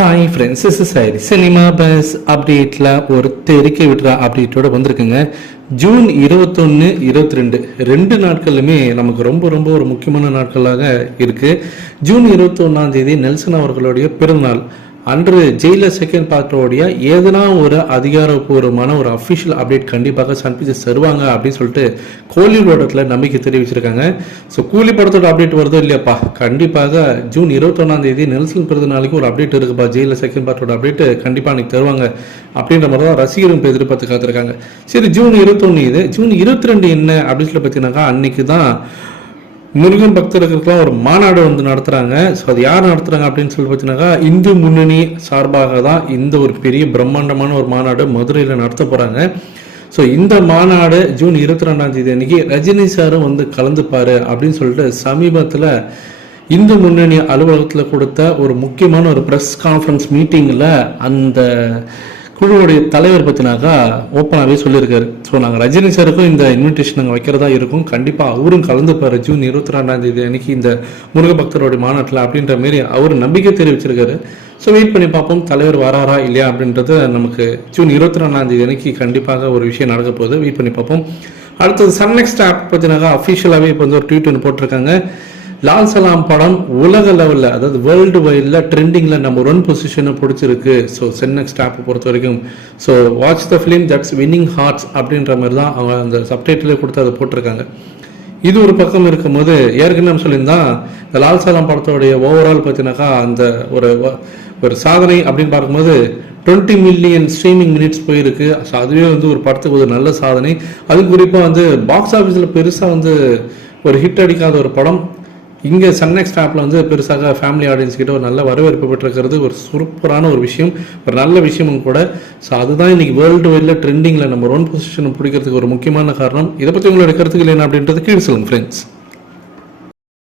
Hi friends, is sorry cinema bus அப்டேட்டில் ஒரு தெரிக்கை விடுற அப்டேட்டோட வந்திருக்குங்க. ஜூன் 21, 22 ரெண்டு நாட்களுமே நமக்கு ரொம்ப ரொம்ப ஒரு முக்கியமான நாட்களாக இருக்குது. ஜூன் 21 நெல்சன் அவர்களுடைய பிறந்தநாள் அன்று ஜெயிலர் செகண்ட் பார்ட்டோடைய ஏதனா ஒரு அதிகாரப்பூர்வமான ஒரு அஃபிஷியல் அப்டேட் கண்டிப்பாக சன் பிக்சர்ஸ் தருவாங்க அப்படின்னு சொல்லிட்டு கோலிவுடத்தில் நம்பிக்கை தெரிவிச்சிருக்காங்க. ஸோ கூலி படத்தோட அப்டேட் வருதோ இல்லையாப்பா, கண்டிப்பாக ஜூன் 21 நெல்சன் பிறந்த நாளைக்கு ஒரு அப்டேட் இருக்குப்பா, ஜெயிலர் செகண்ட் பார்ட்டோட அப்டேட் கண்டிப்பாக அன்றைக்கி தருவாங்க அப்படின்ற மாதிரி தான் ரசிகரும் எதிர்பார்த்து காத்திருக்காங்க. சரி, ஜூன் 21 இது. ஜூன் 22 என்ன அப்படின்னு சொல்லி பார்த்தீங்கன்னாக்கா அன்னைக்கு தான் முருகன் பக்தர்களுக்கெல்லாம் ஒரு மாநாடு வந்து நடத்துகிறாங்க. ஸோ அது யார் நடத்துகிறாங்க அப்படின்னு சொல்லி பார்த்தீங்கன்னாக்கா இந்து முன்னணி சார்பாக தான் இந்த ஒரு பெரிய பிரம்மாண்டமான ஒரு மாநாடு மதுரையில் நடத்த போகிறாங்க. ஸோ இந்த மாநாடு ஜூன் 22 அன்னைக்கு ரஜினி சாரும் வந்து கலந்துப்பார் அப்படின்னு சொல்லிட்டு சமீபத்தில் இந்து முன்னணி அலுவலகத்தில் கொடுத்த ஒரு முக்கியமான ஒரு ப்ரெஸ் கான்ஃபரன்ஸ் மீட்டிங்கில் அந்த குழுவுடைய தலைவர் பற்றினாக்கா ஓப்பனாகவே சொல்லியிருக்காரு. ஸோ நாங்கள் ரஜினி சாருக்கும் இந்த இன்விடேஷன் நாங்கள் வைக்கிறதா இருக்கும், கண்டிப்பாக அவரும் கலந்துப்பார் ஜூன் 22 அன்னைக்கு இந்த முருக பக்தருடைய மாநாட்டில் அப்படின்ற மாரி அவர் நம்பிக்கை தெரிவிச்சிருக்காரு. ஸோ வெயிட் பண்ணி பார்ப்போம் தலைவர் வராரா இல்லையா அப்படின்றது நமக்கு ஜூன் 22 அன்னைக்கு கண்டிப்பாக ஒரு விஷயம் நடக்க போகுது, வெயிட் பண்ணி பார்ப்போம். அடுத்தது சன் நெக்ஸ்ட் ஆப் பற்றினாக்கா அஃபிஷியலாகவே இப்போ வந்து ஒரு ட்வீட் ஒன்று போட்டிருக்காங்க. லால் சலாம் படம் உலக லெவலில், அதாவது வேர்ல்டு வைடில் ட்ரெண்டிங்கில் நம்பர் 1 பொசிஷனை பிடிச்சிருக்கு. ஸோ சன் நெக்ஸ்ட் ஆப்பை பொறுத்த வரைக்கும் so watch the film that's winning hearts அப்படின்ற மாதிரி தான் அவங்க அந்த சப்டைட்டிலே கொடுத்து அதை போட்டிருக்காங்க. இது ஒரு பக்கம் இருக்கும்போது ஏற்கனவே நம்ம சொல்லியிருந்தான் இந்த லால் சலாம் படத்தோடைய ஓவரால் பார்த்தினாக்கா அந்த ஒரு சாதனை அப்படின்னு பார்க்கும்போது 20 மில்லியன் ஸ்ட்ரீமிங் மினிட்ஸ் போயிருக்கு. ஸோ அதுவே வந்து ஒரு படத்துக்கு ஒரு நல்ல சாதனை. அது குறிப்பாக வந்து பாக்ஸ் ஆஃபீஸில் பெருசாக வந்து ஒரு ஹிட் அடிக்காத ஒரு படம் இங்கே சன் நெக்ஸ்ட் ஆப்பில் வந்து பெருசாக ஃபேமிலி ஆடியன்ஸ் கிட்ட ஒரு நல்ல வரவேற்பு பெற்றிருக்கிறது ஒரு சூப்பரான ஒரு விஷயம், ஒரு நல்ல விஷயமும் கூட. ஸோ அதுதான் இன்னைக்கு வேர்ல்டு வைடில் ட்ரெண்டிங்கில் நம்பர் 1 பொசிஷனை பிடிக்கிறதுக்கு ஒரு முக்கியமான காரணம். இதை பற்றி உங்களோட கருத்துக்கள் என்ன அப்படின்றது கீழே சொல்லுங்கள் ஃப்ரெண்ட்ஸ்.